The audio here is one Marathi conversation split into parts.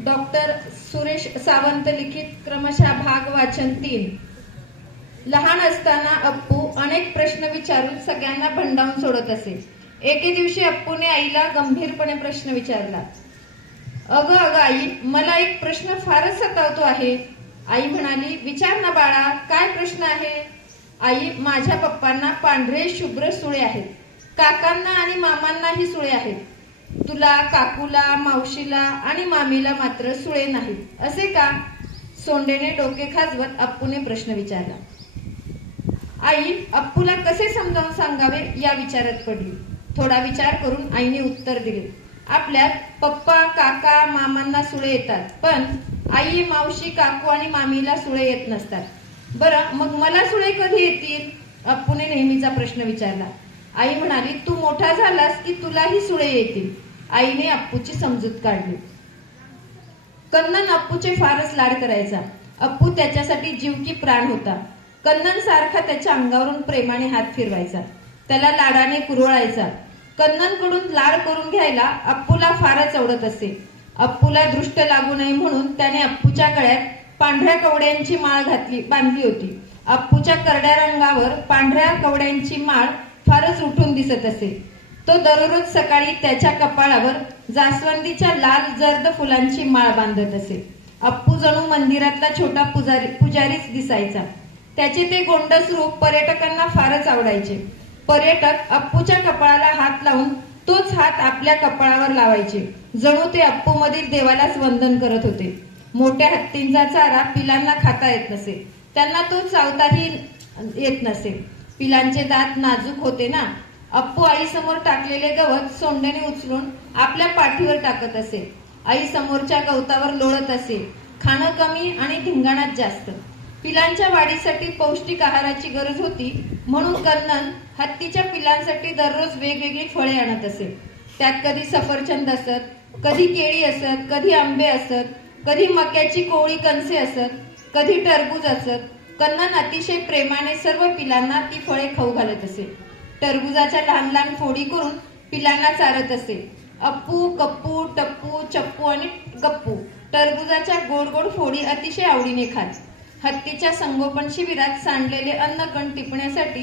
डॉक्टर सुरेश सावंत लिखित क्रमशः भाग वाचन 3। लहान असताना अप्पू अनेक प्रश्न विचारून सगळ्यांना भंडावून सोडत असे। एके दिवशी अप्पूने आईला गंभीरपणे प्रश्न विचारला। अगं आई, मला एक प्रश्न फारच सतावतो आहे। आई म्हणाली, विचार ना बाळा, काय प्रश्न आहे? आई, माझ्या पप्पांना पांढरे शुभ्र सुळे आहेत, काकांना आणि मामांनाही सुळे आहेत, तुला, काकूला, मावशीला आणि मामीला मात्र सुळे नाहीत, असे का? सोंडेने डोके खाजवत अप्पूने प्रश्न विचारला। आई अप्पूला कसे समजावून सांगावे या विचारात पडली। थोडा विचार करून आईने उत्तर दिले, आपल्यात पप्पा, काका, मामांना सुळे येतात, पण आई, मावशी, काकू आणि मामीला सुळे येत नसतात। बरं, मग मला सुळे कधी येतील? अप्पूने नेहमीचा प्रश्न विचारला। आई म्हणाली, तू मोठा झालास की तुलाही सुळे येतील। आईने अप्पूची समजूत काढली। कन्नन अप्पूचे फारच लाड करायचा। अप्पू त्याच्यासाठी जीव की प्राण होता। कन्नन सारखा त्याच्या अंगावरून प्रेमाने हात फिरवायचा, त्याला लाडाने कुरवाळायचा। कन्नन कडून लाड करून घ्यायला अप्पूला फारच आवडत असे। अप्पूला दृष्ट लागू नये म्हणून त्याने अप्पूच्या गळ्यात पांढऱ्या कवड्यांची माळ बांधली होती। अप्पूच्या करड्या रंगावर पांढऱ्या कवड्यांची माळ फारच उठून दिसत असे। तो दररोज सकाळी त्याच्या कपाळावर जास्वंदीच्या लाल जर्द फुलांची माळ बांधत असे। अप्पू जणू मंदिरातला छोटा पुजारीच दिसायचा। त्याचे ते गोंडस रूप पर्यटकांना फारच आवडायचे। पर्यटक अप्पूच्या कपाळाला हात लावून तोच हात आपल्या कपाळावर लावायचे, जणू ते अप्पू मधील देवालाच वंदन करत होते। मोठ्या हत्तींचा चारा पिलांना खाता येत नसे, त्यांना तो चावताही येत नसे। पिलांचे दात नाजूक होते ना। अप्पू आई समोर टाकलेले गवत सोंडेने उचलून आपल्या पाठीवर टाकत असे। आई समोरच्या गवतावर लोळत असे। खाणं कमी आणि धिंगाणाच जास्त। पिलांच्या वाढीसाठी पौष्टिक आहाराची गरज होती, म्हणून कन्नन हत्तीच्या पिलांसाठी दररोज वेगवेगळी फळे आणत असे। त्यात कधी सफरचंद असत, कधी केळी असत, कधी आंबे असत, कधी मक्याची कोवळी कणसे असत, कधी टरबूज असत। कन्नन अतिशय प्रेमाने सर्व पिलांना ती फळे खाऊ घालत असे। टरबुजाच्या लहान लहान फोडी करून पिलांना चारत असे। अप्पू, कप्पू, टप्पू, चप्पू आणि गप्पू टरबुजाच्या गोड गोड फोडी अतिशय आवडीने खात। हत्तीच्या संगोपन शिबिरात सांडलेले अन्नकण टिपण्यासाठी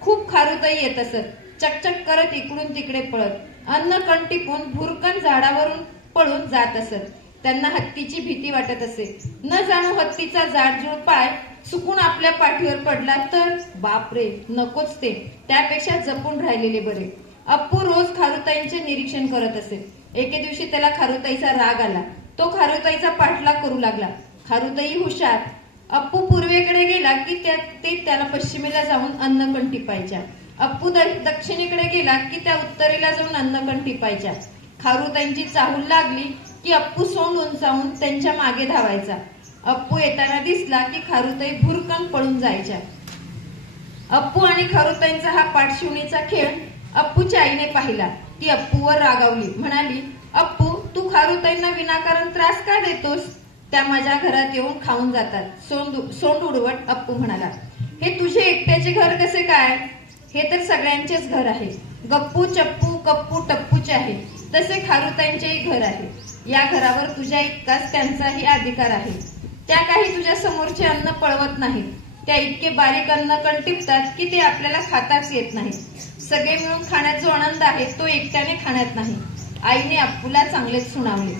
खूप खारुताई येत असत। चकचक करत इकडून तिकडे पळत अन्नकण टिपून भुरकन झाडावरून पळून जात असत। त्यांना हत्तीची भीती वाटत असे। न जाणू हत्तीचा जाडजूड पाय चुकून आपल्या पाठीवर पडला तर बापरे, नकोच ते, त्यापेक्षा जपून राहिलेले बरे। अप्पू रोज खारुताईंचे निरीक्षण करत असे। एके दिवशी त्याला खारुताईचा राग आला। तो खारुताईचा पाठलाग करू लागला। खारुताई हुशार। अप्पू पूर्वेकडे गेला की ते त्याला पश्चिमेला जाऊन अन्नकण टिपायच्या। अप्पू दक्षिणेकडे गेला की त्या उत्तरेला जाऊन अन्नकण टिपायच्या। खारुताईंची चाहूल लागली की अप्पू सोंड उंचावून त्यांच्या मागे धावायचा। अप्पू येताना दिसला की खारुताई भुरकन पळून जायच्या। अप्पू आणि खारुताईंचा हा पाठशिवणीचा खेळ अप्पूच्या आईने पाहिला। ती अप्पूवर रागावली, म्हणाली, अप्पू, तू खारुताईंना विनाकारण त्रास का देतोस? त्या माझ्या घरात येऊन खाऊन जातात। सोंड उडवत अप्पू म्हणाला, हे तुझे एकट्याचे घर कसे काय? हे तर सगळ्यांचेच घर आहे। गप्पू, चप्पू, कप्पू, टप्पूचे आहे, तसे खारुताईंचेही घर आहे। या घरावर तुझ्या इतकाच त्यांचाही अधिकार आहे। त्या काही तुझ्या समोरचे अन्न पळवत नाहीत, त्या इतके बारीक अन्नकण टिपतात की ते आपल्याला खाताच येत नाही। सगळे मिळून खाण्यात जो आनंद आहे तो एकट्याने खाण्यात नाही। आईने अप्पूला चांगलेच सुनावले।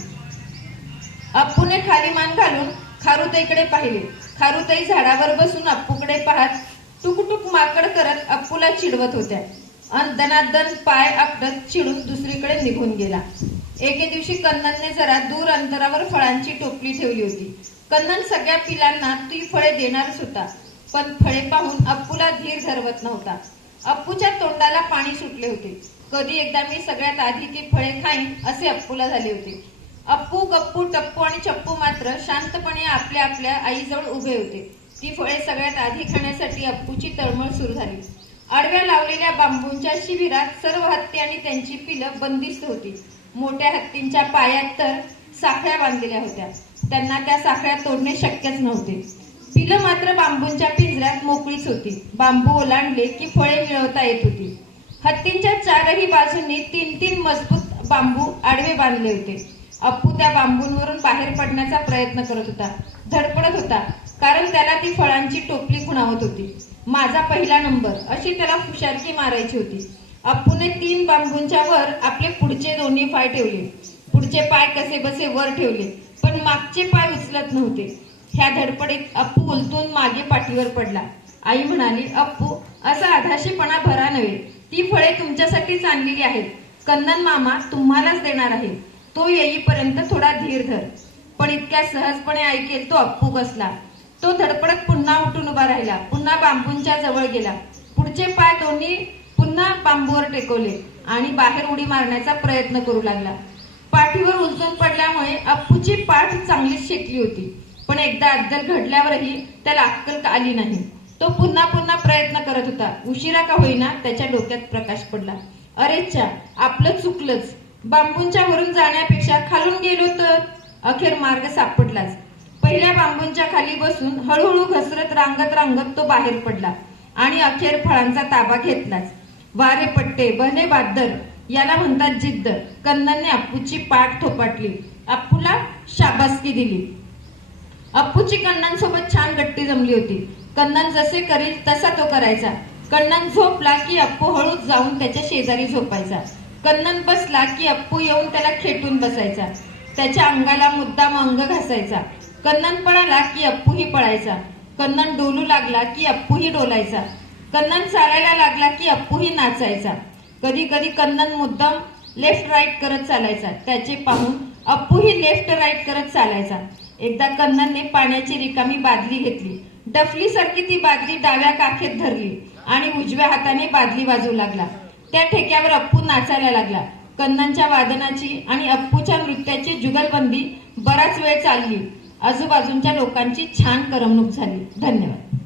अप्पूने खाली मान घालून खारुताईकडे पाहिले। खारुताई झाडावर बसून अप्पूकडे पाहत टुकटुक माकड करत अप्पूला चिडवत होत्या। दनादन पाय आपटत चिडून दुसरीकडे निघून गेला। एके दिवशी कन्ननने जरा दूर अंतरावर फळांची टोपली ठेवली होती। कन्नन सगळ्या पिलांना ती फळे देणारच होता, पण फळे पाहून अप्पूला धीर धरवत नव्हता। अप्पूच्या तोंडाला पाणी सुटले होते। कधी एकदा मी सगळ्यात आधी ती फळे खाईन असे अप्पूला झाले होते। अप्पू, गप्पू, टप्पू आणि चप्पू मात्र शांतपणे आपल्या आपल्या आईजवळ उभे होते। ती फळे सगळ्यात आधी खाण्यासाठी अप्पूची तळमळ सुरू झाली। आडव्या लावलेल्या बांबूंच्या शिबिरात सर्व हत्ती आणि त्यांची पिलं बंदिस्त होती। मोठ्या हत्तींच्या पायात तर साखळ्या बांधलेल्या होत्या, त्यांना त्या साखळ्या तोडणे शक्यच नव्हते। पिलं मात्र बांबूंच्या पिंजऱ्यात मोकळीच होती। बांबू ओलांडले की फळे मिळवता येत होती। हत्तींच्या चारही बाजूंनी 3-3 मजबूत बांबू आडवे बांधले होते। अप्पू त्या बांबूंवरून बाहेर बाहेर पडण्याचा प्रयत्न करत होता, धडपडत होता, कारण त्याला ती फळांची टोपली खुणावत होती. माझा पहिला नंबर, अशी त्याला फुशारकी मारायची होती. अप्पूने 3 बांबूंच्या वर आपले पुढचे दोन्ही पाय ठेवले. पुढचे पाय कसे बसे वर ठेवले, पण मागचे पाय उचलत नव्हते. ह्या धडपडीत अप्पू उलटून मागे पाठीवर पडला. आई म्हणाली, अप्पू, असा आधाशीपणा भरा नव्हे. ती फळे तुमच्यासाठीच आणलेली आहेत. कन्नन मामा तुम्हालाच देणार आहे. तो येईपर्यंत थोडा धीर धर. पण इतक्या सहजपणे ऐकेल तो अप्पू कसला. तो धडपडत पुन्हा उठून उभा राहिला. पुन्हा बांबूंच्या जवळ गेला. पुढचे पाय दोन्ही पुन्हा बांबूवर टेकवले आणि बाहेर उडी मारण्याचा प्रयत्न करू लागला. पाठीवर उलटून पडल्यामुळे अप्पूची पाठ चांगलीच शेकली होती. पण एकदा अद्दल घडल्यावरही त्याला अक्कल आली नाही. तो पुन्हा पुन्हा प्रयत्न करत होता. उशिरा का होईना त्याच्या डोक्यात प्रकाश पडला. अरेच्छा, आपलं चुकलंच. बांबूंच्या वरून जाण्यापेक्षा खालून गेलो तर. अखेर मार्ग सापडलाच. पहिल्या बांबूंच्या खाली बसून हळूहळू घसरत रांगत तो बाहेर पडला आणि अखेर फळांचा ताबा घेतलाच. वारे पट्टे बने बादर, याला म्हणतात जिद्द. कन्ननने अप्पूची पाठ थोपाटली. अप्पूला शाबासकी दिली. अप्पूची कन्नन सोबत छान गट्टी जमली होती. कन्नन जसे करील तसा तो करायचा. कन्नन झोपला की अप्पू हळूच जाऊन त्याच्या शेजारी झोपायचा. कन्नन बसला की अप्पू येऊन त्याला खेटून बसायचा. त्याच्या अंगाला मुद्दाम अंग घासायचा. कन्नन पळाला की अप्पूही पळायचा. कन्नन डोलू लागला की अप्पूही डोलायचा. कन्नन चालायला लागला की अप्पूही नाचायचा. कधी कधी कन्नन मुद्दाम लेफ्ट राईट करत चालायचा. त्याचे पाहून अप्पूही लेफ्ट राईट करत चालायचा. एकदा कन्ननने पाण्याची रिकामी बादली घेतली. डफलीसारखी ती बादली डाव्या काखेत धरली आणि उजव्या हाताने बादली वाजवू लागला. त्या ठेक्यावर अप्पू नाचायला लागला. कन्ननच्या वादनाची आणि अप्पूच्या नृत्याची जुगलबंदी बराच वेळ चालली. आजूबाजूच्या लोकांची छान करमणूक झाली. धन्यवाद.